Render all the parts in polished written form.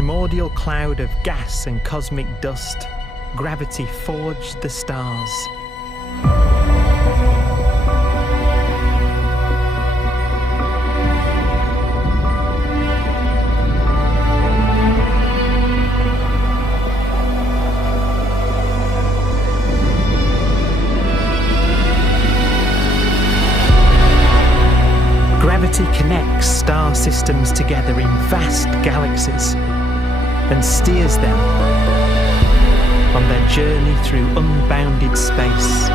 primordial cloud of gas and cosmic dust, gravity forged the stars. Gravity connects star systems together in vast galaxies and steers them on their journey through unbounded space.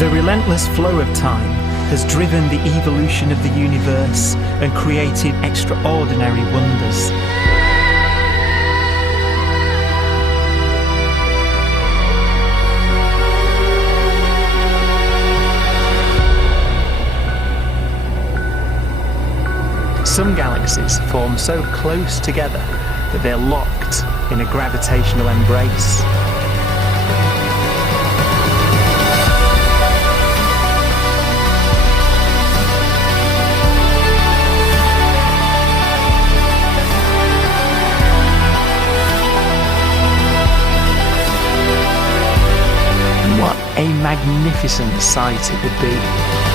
The relentless flow of time has driven the evolution of the universe and created extraordinary wonders. Some galaxies form so close together that they're locked in a gravitational embrace. What a magnificent sight it would be.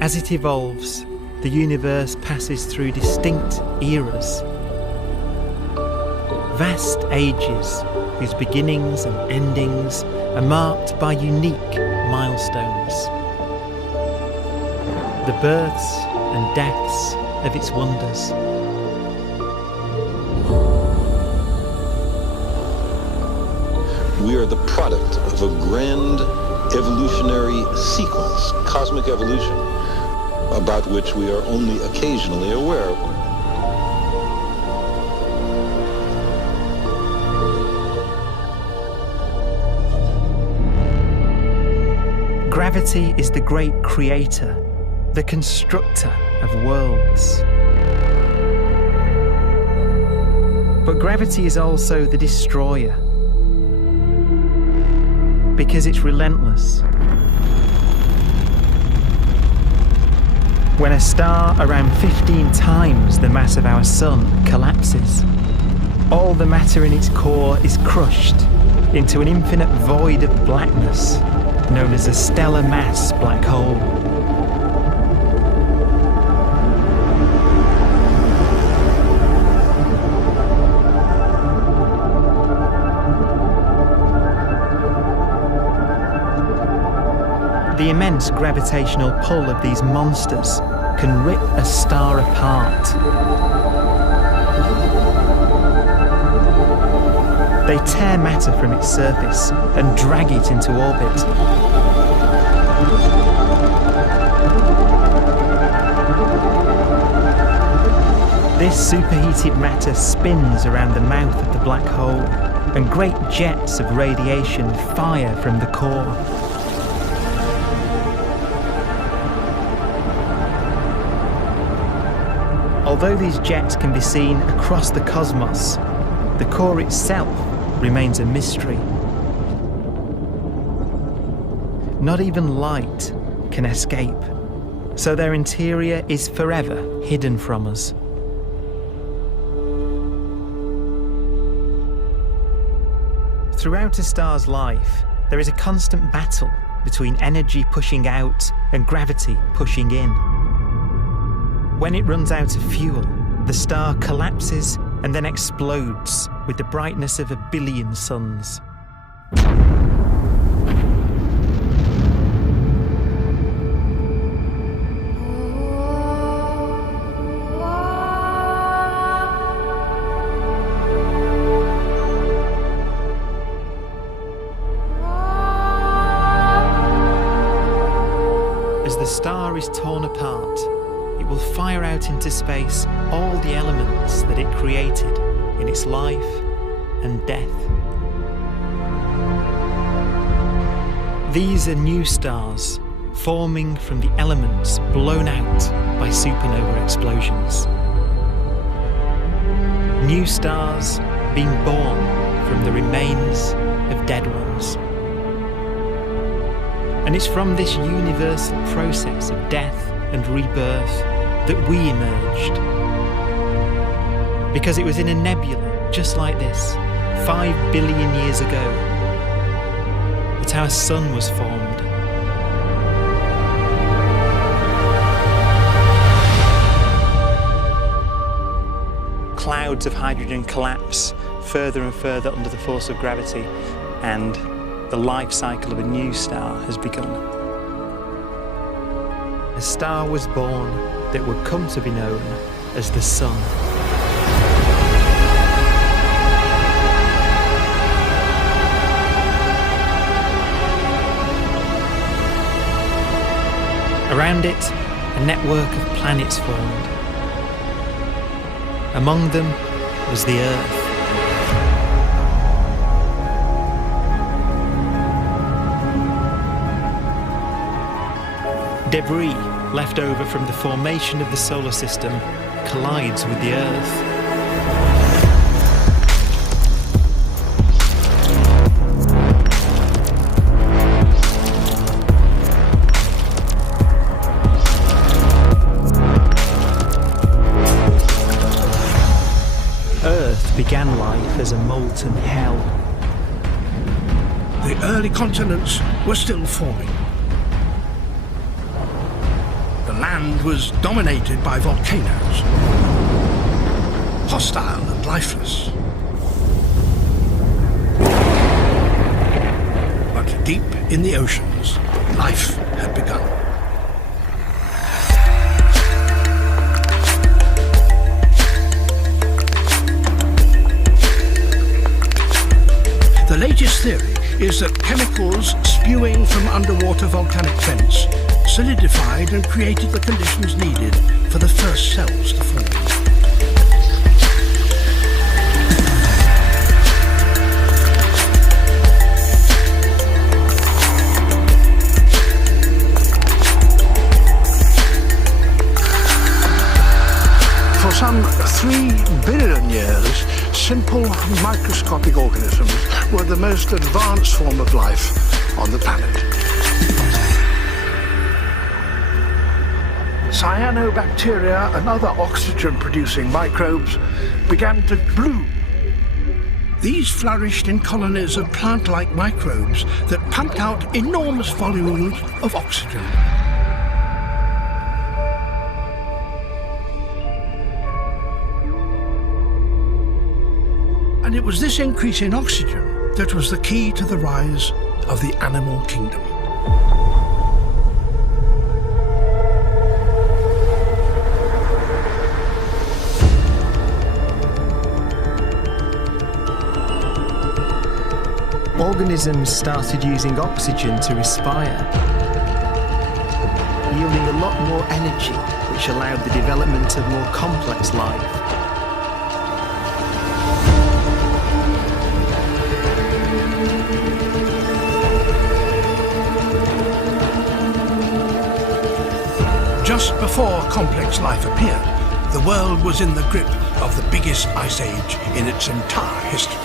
As it evolves, the universe passes through distinct eras. Vast ages whose beginnings and endings are marked by unique milestones. The births and deaths of its wonders. We are the product of a grand evolutionary sequence, cosmic evolution, about which we are only occasionally aware. Gravity is the great creator, the constructor of worlds. But gravity is also the destroyer, because it's relentless. When a star around 15 times the mass of our Sun collapses, all the matter in its core is crushed into an infinite void of blackness known as a stellar mass black hole. The immense gravitational pull of these monsters can rip a star apart. They tear matter from its surface and drag it into orbit. This superheated matter spins around the mouth of the black hole, and great jets of radiation fire from the core. Although these jets can be seen across the cosmos, the core itself remains a mystery. Not even light can escape, so their interior is forever hidden from us. Throughout a star's life, there is a constant battle between energy pushing out and gravity pushing in. When it runs out of fuel, the star collapses and then explodes with the brightness of 1 billion suns. As the star is torn apart, it it will fire out into space all the elements that it created in its life and death. These are new stars forming from the elements blown out by supernova explosions. New stars being born from the remains of dead ones. And it's from this universal process of death and rebirth that we emerged. Because it was in a nebula just like this, 5 billion years ago, that our sun was formed. Clouds of hydrogen collapse further and further under the force of gravity, and the life cycle of a new star has begun. A star was born that would come to be known as the Sun. Around it, a network of planets formed. Among them was the Earth. Debris left over from the formation of the solar system collides with the Earth. Earth began life as a molten hell. The early continents were still forming. The land was dominated by volcanoes, hostile and lifeless. But deep in the oceans, life had begun. The latest theory is that chemicals spewing from underwater volcanic vents solidified and created the conditions needed for the first cells to form. For some 3 billion years, simple microscopic organisms were the most advanced form of life on the planet. Cyanobacteria and other oxygen-producing microbes began to bloom. These flourished in colonies of plant-like microbes that pumped out enormous volumes of oxygen. And it was this increase in oxygen that was the key to the rise of the animal kingdom. Organisms started using oxygen to respire, yielding a lot more energy, which allowed the development of more complex life. Just before complex life appeared, the world was in the grip of the biggest ice age in its entire history.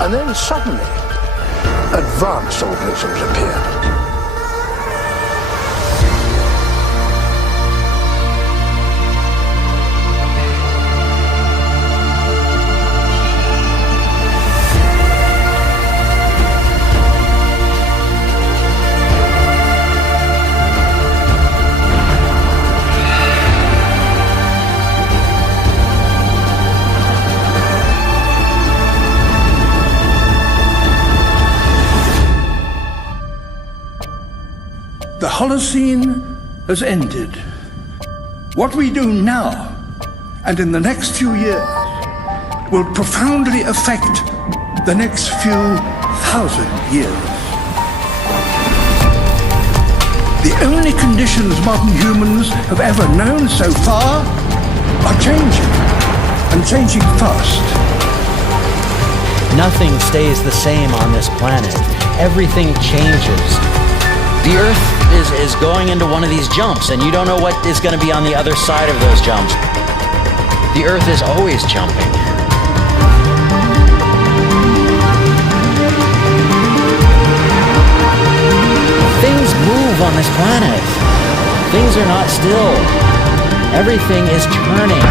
And then suddenly, advanced organisms appeared. The Holocene has ended. What we do now and in the next few years will profoundly affect the next few thousand years. The only conditions modern humans have ever known so far are changing, and changing fast. Nothing stays the same on this planet. Everything changes. The Earth is going into one of these jumps, and you don't know what is going to be on the other side of those jumps. The Earth is always jumping. Things move on this planet. Things are not still. Everything is turning.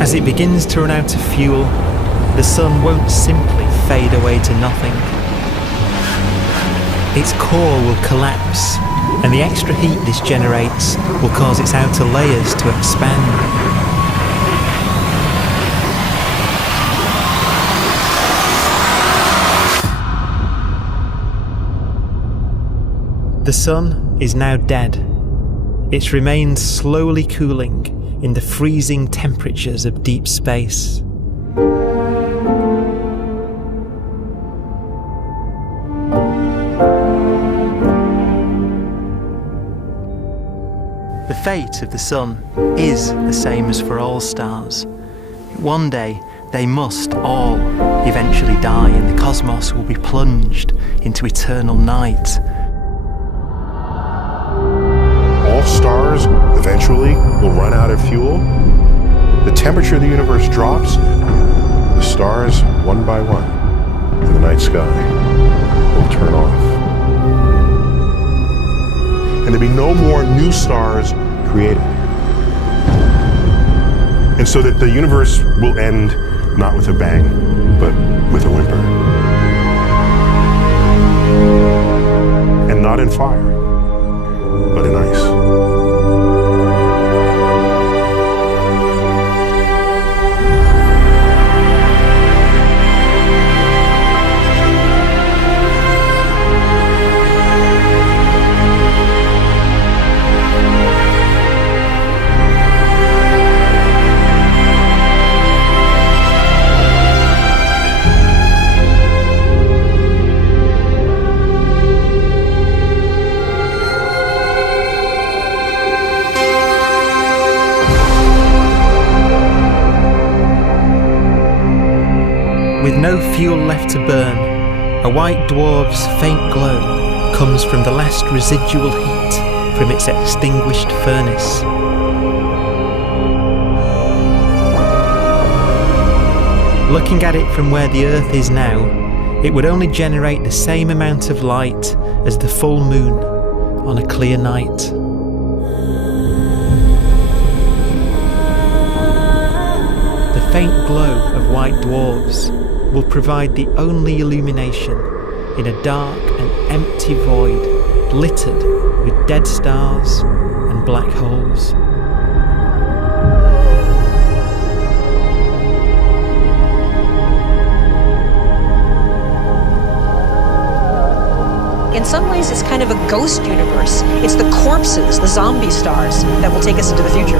As it begins to run out of fuel, the sun won't simply fade away to nothing. Its core will collapse, and the extra heat this generates will cause its outer layers to expand. The sun is now dead. Its remains slowly cooling in the freezing temperatures of deep space. The fate of the sun is the same as for all stars. One day they must all eventually die, and the cosmos will be plunged into eternal night. All stars eventually will run out of fuel. The temperature of the universe drops. The stars, one by one, in the night sky will turn off. And there'll be no more new stars created. And so that the universe will end not with a bang, but with a whimper. And not in fire, but in ice. With no fuel left to burn, a white dwarf's faint glow comes from the last residual heat from its extinguished furnace. Looking at it from where the Earth is now, it would only generate the same amount of light as the full moon on a clear night. The faint glow of white dwarfs will provide the only illumination in a dark and empty void littered with dead stars and black holes. In some ways, it's kind of a ghost universe. It's the corpses, the zombie stars, that will take us into the future.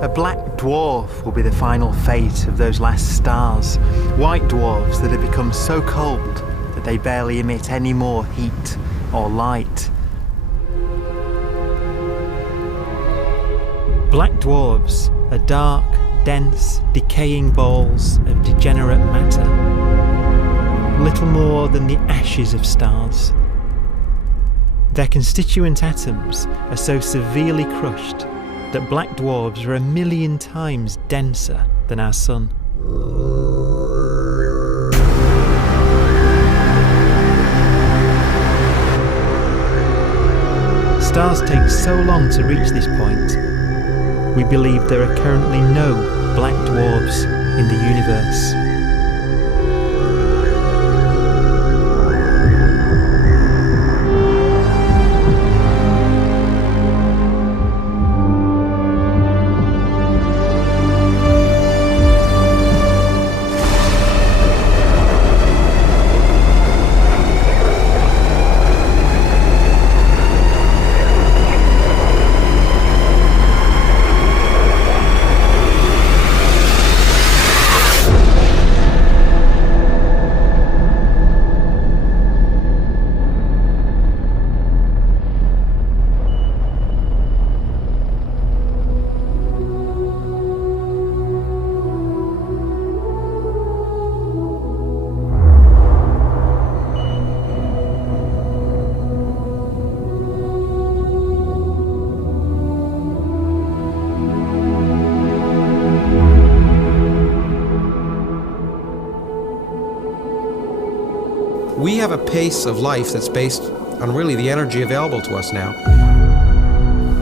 A black dwarf will be the final fate of those last stars. White dwarfs that have become so cold that they barely emit any more heat or light. Black dwarfs are dark, dense, decaying balls of degenerate matter. Little more than the ashes of stars. Their constituent atoms are so severely crushed that black dwarfs are 1,000,000 times denser than our sun. Stars take so long to reach this point, we believe there are currently no black dwarfs in the universe. We have a pace of life that's based on really the energy available to us now.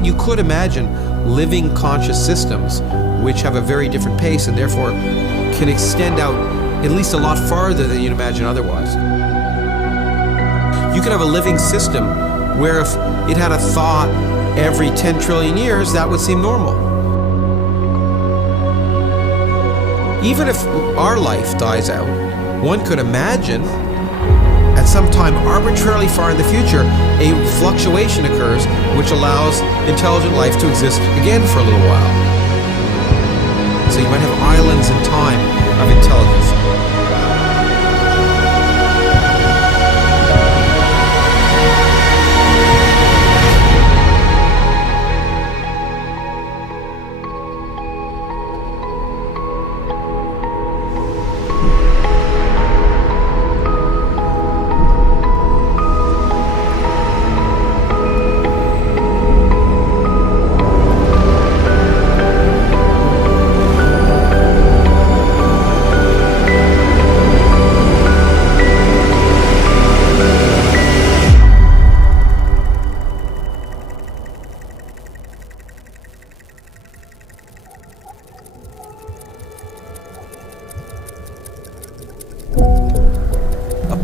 You could imagine living conscious systems which have a very different pace and therefore can extend out at least a lot farther than you'd imagine otherwise. You could have a living system where if it had a thought every 10 trillion years, that would seem normal. Even if our life dies out, one could imagine at some time arbitrarily far in the future, a fluctuation occurs which allows intelligent life to exist again for a little while. So you might have islands in time of intelligence.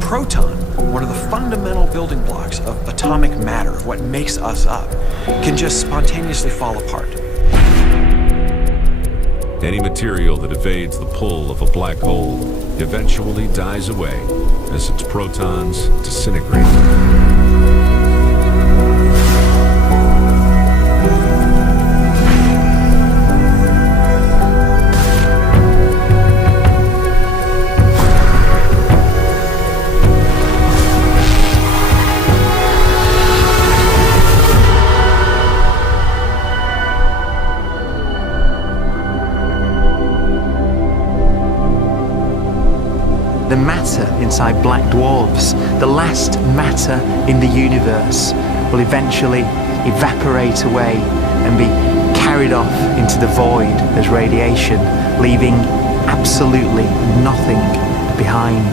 Proton, one of the fundamental building blocks of atomic matter, of what makes us up, can just spontaneously fall apart. Any material that evades the pull of a black hole eventually dies away as its protons disintegrate. The matter inside black dwarfs, the last matter in the universe, will eventually evaporate away and be carried off into the void as radiation, leaving absolutely nothing behind.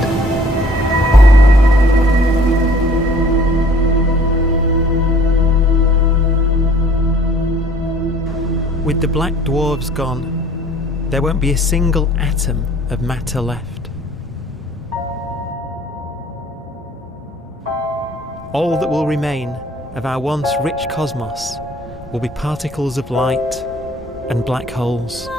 With the black dwarfs gone, there won't be a single atom of matter left. All that will remain of our once rich cosmos will be particles of light and black holes.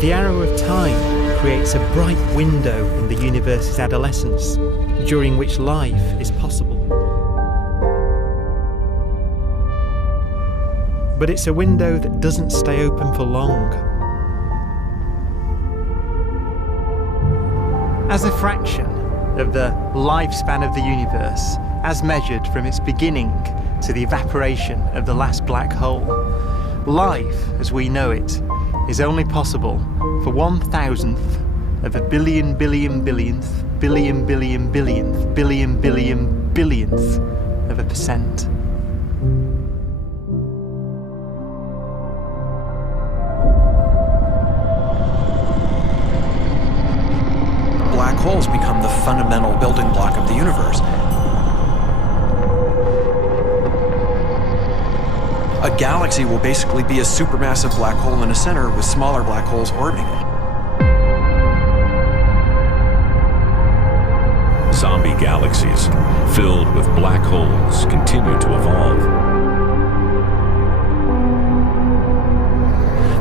The arrow of time creates a bright window in the universe's adolescence, during which life is possible. But it's a window that doesn't stay open for long. As a fraction of the lifespan of the universe, as measured from its beginning to the evaporation of the last black hole, life, as we know it, is only possible for 1,000th of a billion billionth billion billionth billion billionth of a percent. Black holes become the fundamental building block of the universe. A galaxy will basically be a supermassive black hole in a center with smaller black holes orbiting it. Zombie galaxies filled with black holes continue to evolve.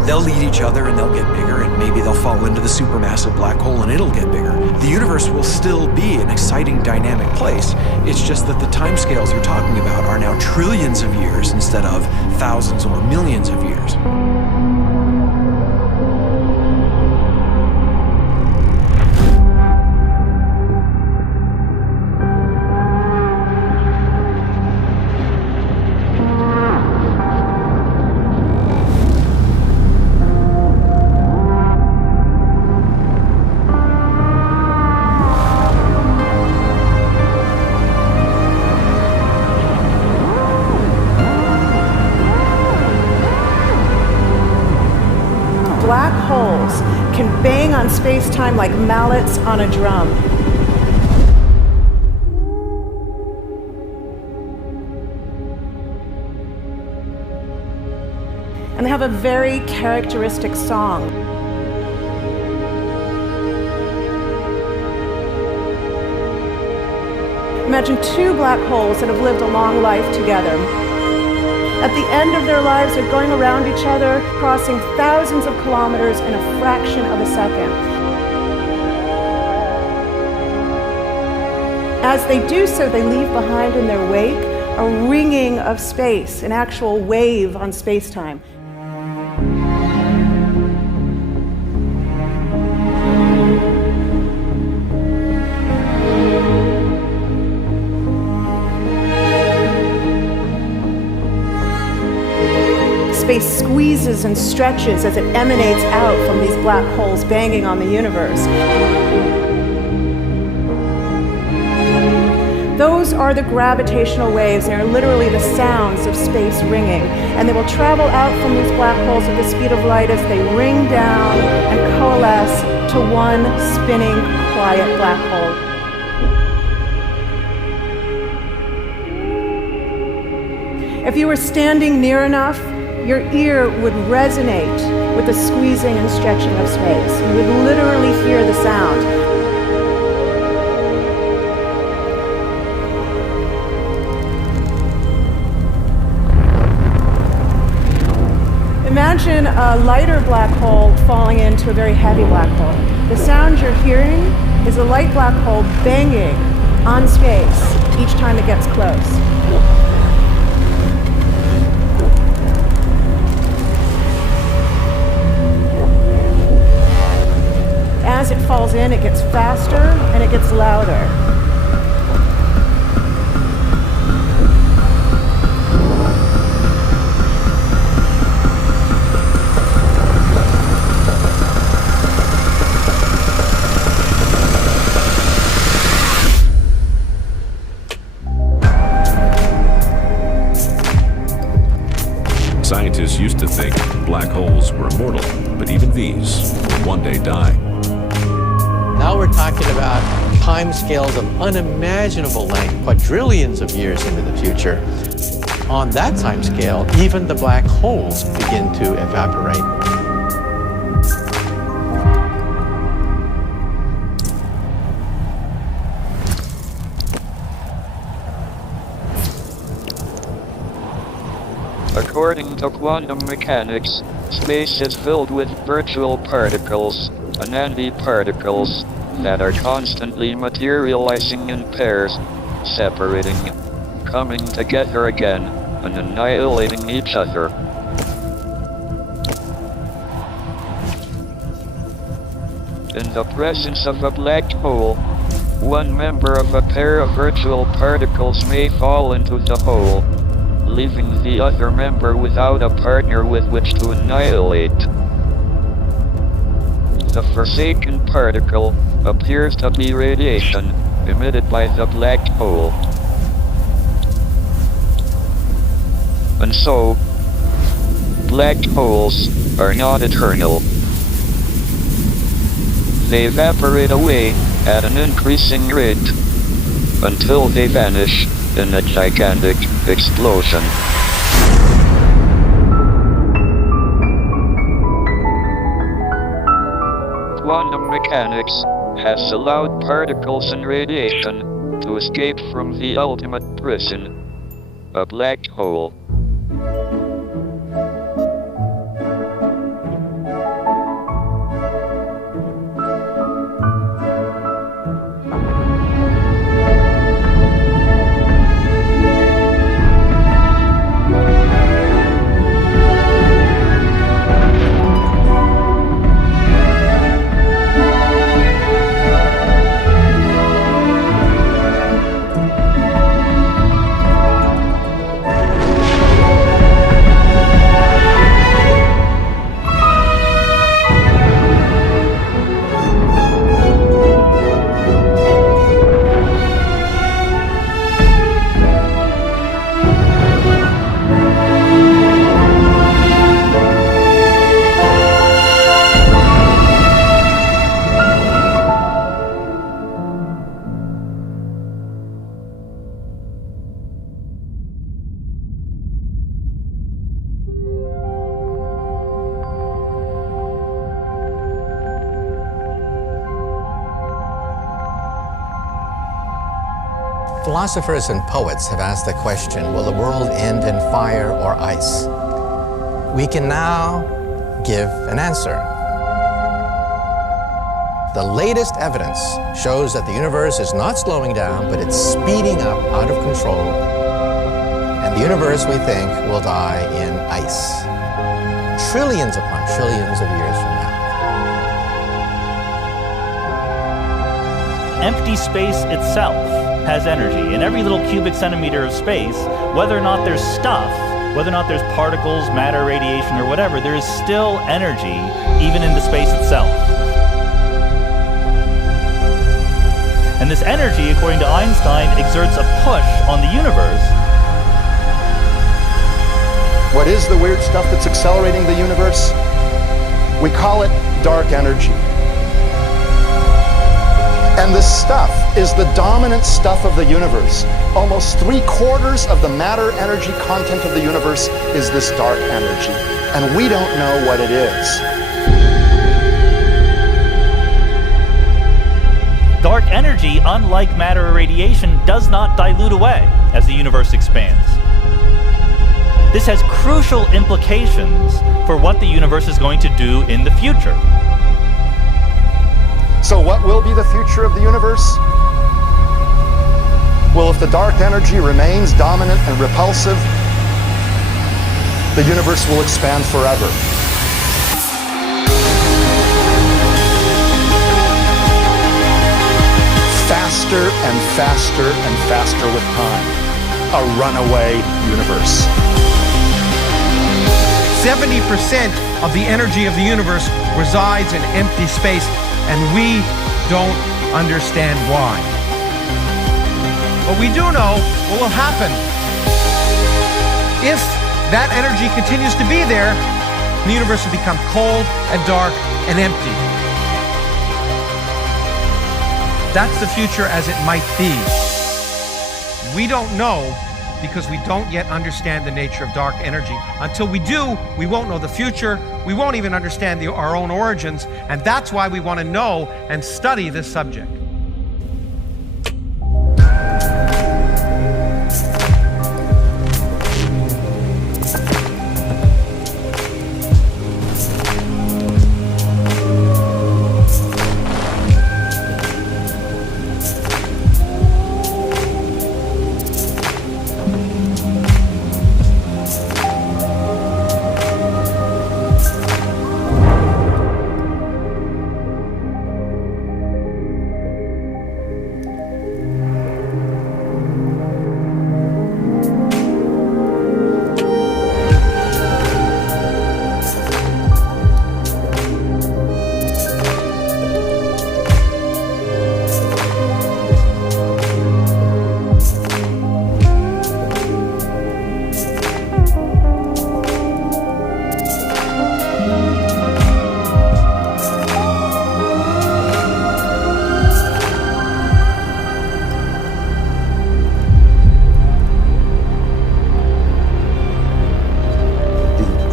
They'll eat each other and they'll get bigger, and maybe they'll fall into the supermassive black hole and it'll get bigger. The universe will still be an exciting, dynamic place. It's just that the timescales you're talking about are now trillions of years instead of thousands or millions of years. Black holes can bang on space-time like mallets on a drum. And they have a very characteristic song. Imagine two black holes that have lived a long life together. At the end of their lives, they're going around each other, crossing thousands of kilometers in a fraction of a second. As they do so, they leave behind in their wake a ringing of space, an actual wave on space-time. space squeezes and stretches as it emanates out from these black holes banging on the universe. Those are the gravitational waves. They are literally the sounds of space ringing. And they will travel out from these black holes at the speed of light as they ring down and coalesce to one spinning, quiet black hole. If you were standing near enough, your ear would resonate with the squeezing and stretching of space. You would literally hear the sound. Imagine a lighter black hole falling into a very heavy black hole. The sound you're hearing is a light black hole banging on space each time it gets close. As it falls in, it gets faster and it gets louder. Scientists used to think black holes were immortal, but even these will one day die. Now we're talking about timescales of unimaginable length, quadrillions of years into the future. On that timescale, even the black holes begin to evaporate. According to quantum mechanics, space is filled with virtual particles, antiparticles, that are constantly materializing in pairs, separating, coming together again, and annihilating each other. In the presence of a black hole, one member of a pair of virtual particles may fall into the hole, leaving the other member without a partner with which to annihilate. The forsaken particle appears to be radiation emitted by the black hole. And so, black holes are not eternal. They evaporate away at an increasing rate until they vanish in a gigantic explosion. Quantum mechanics has allowed particles and radiation to escape from the ultimate prison, a black hole. Philosophers and poets have asked the question, will the world end in fire or ice? We can now give an answer. The latest evidence shows that the universe is not slowing down, but it's speeding up out of control. And the universe, we think, will die in ice. Trillions upon trillions of years from now. Empty space itself has energy. In every little cubic centimeter of space, whether or not there's stuff whether or not there's particles, matter, radiation, or whatever, there is still energy even in the space itself. And this energy, according to Einstein, exerts a push on the universe. What is the weird stuff that's accelerating the universe? We call it dark energy. And this stuff is the dominant stuff of the universe. Almost 3/4 of the matter-energy content of the universe is this dark energy. And we don't know what it is. Dark energy, unlike matter or radiation, does not dilute away as the universe expands. This has crucial implications for what the universe is going to do in the future. So what will be the future of the universe? Well, if the dark energy remains dominant and repulsive, the universe will expand forever. Faster and faster and faster with time. A runaway universe. 70% of the energy of the universe resides in empty space, and we don't understand why. But we do know what will happen. If that energy continues to be there, the universe will become cold and dark and empty. That's the future as it might be. We don't know because we don't yet understand the nature of dark energy. Until we do, we won't know the future. We won't even understand our own origins. And that's why we want to know and study this subject.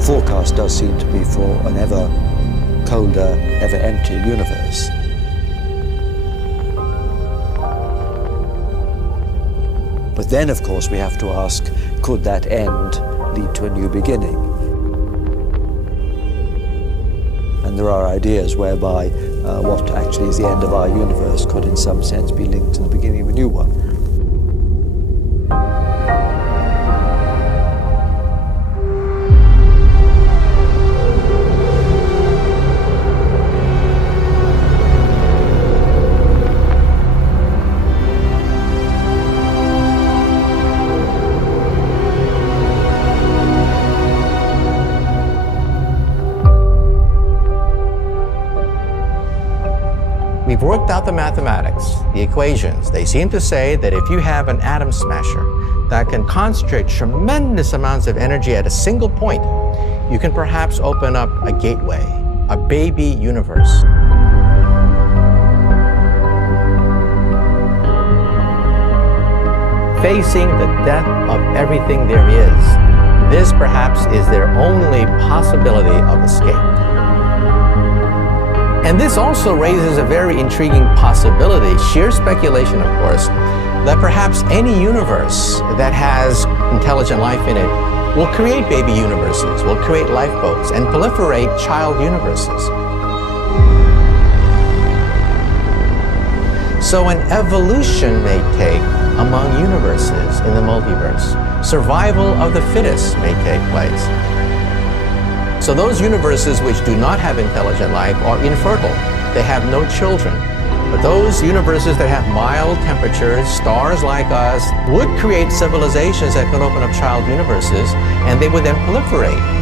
forecast does seem to be for an ever colder, ever emptier universe. But then, of course, we have to ask, could that end lead to a new beginning? And there are ideas whereby what actually is the end of our universe could in some sense be linked to the beginning of a new one. We've worked out the mathematics, the equations. They seem to say that if you have an atom smasher that can concentrate tremendous amounts of energy at a single point, you can perhaps open up a gateway, a baby universe. Facing the death of everything there is, this perhaps is their only possibility of escape. And this also raises a very intriguing possibility, sheer speculation of course, that perhaps any universe that has intelligent life in it will create baby universes, will create lifeboats, and proliferate child universes. So an evolution may take among universes in the multiverse. Survival of the fittest may take place. So those universes which do not have intelligent life are infertile. They have no children. But those universes that have mild temperatures, stars like us, would create civilizations that could open up child universes, and they would then proliferate.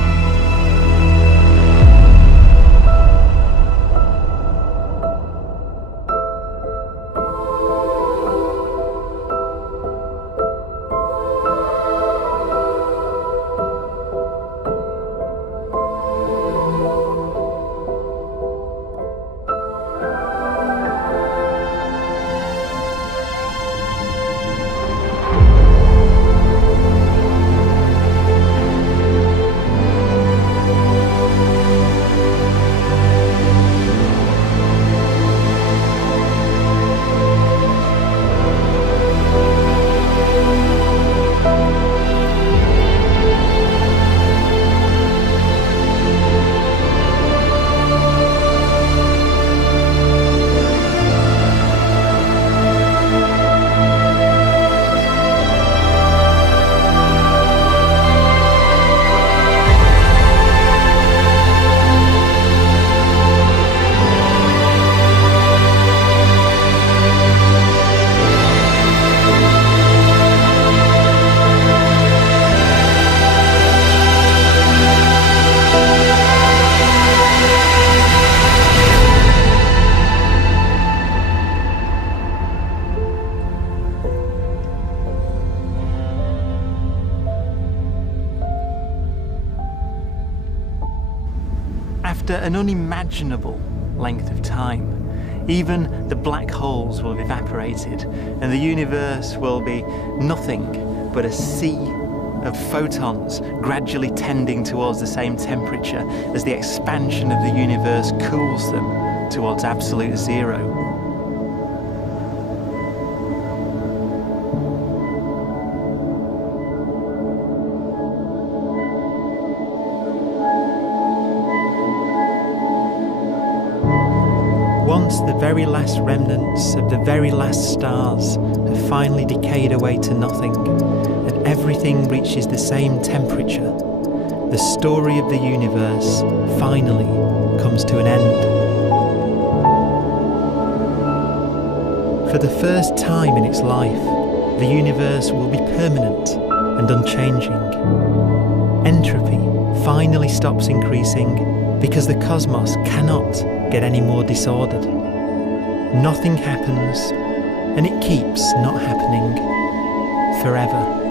After an unimaginable length of time, even the black holes will have evaporated and the universe will be nothing but a sea of photons gradually tending towards the same temperature as the expansion of the universe cools them towards absolute zero. Once the very last remnants of the very last stars have finally decayed away to nothing, and everything reaches the same temperature, the story of the universe finally comes to an end. For the first time in its life, the universe will be permanent and unchanging. Entropy finally stops increasing because the cosmos cannot get any more disordered. Nothing happens, and it keeps not happening forever.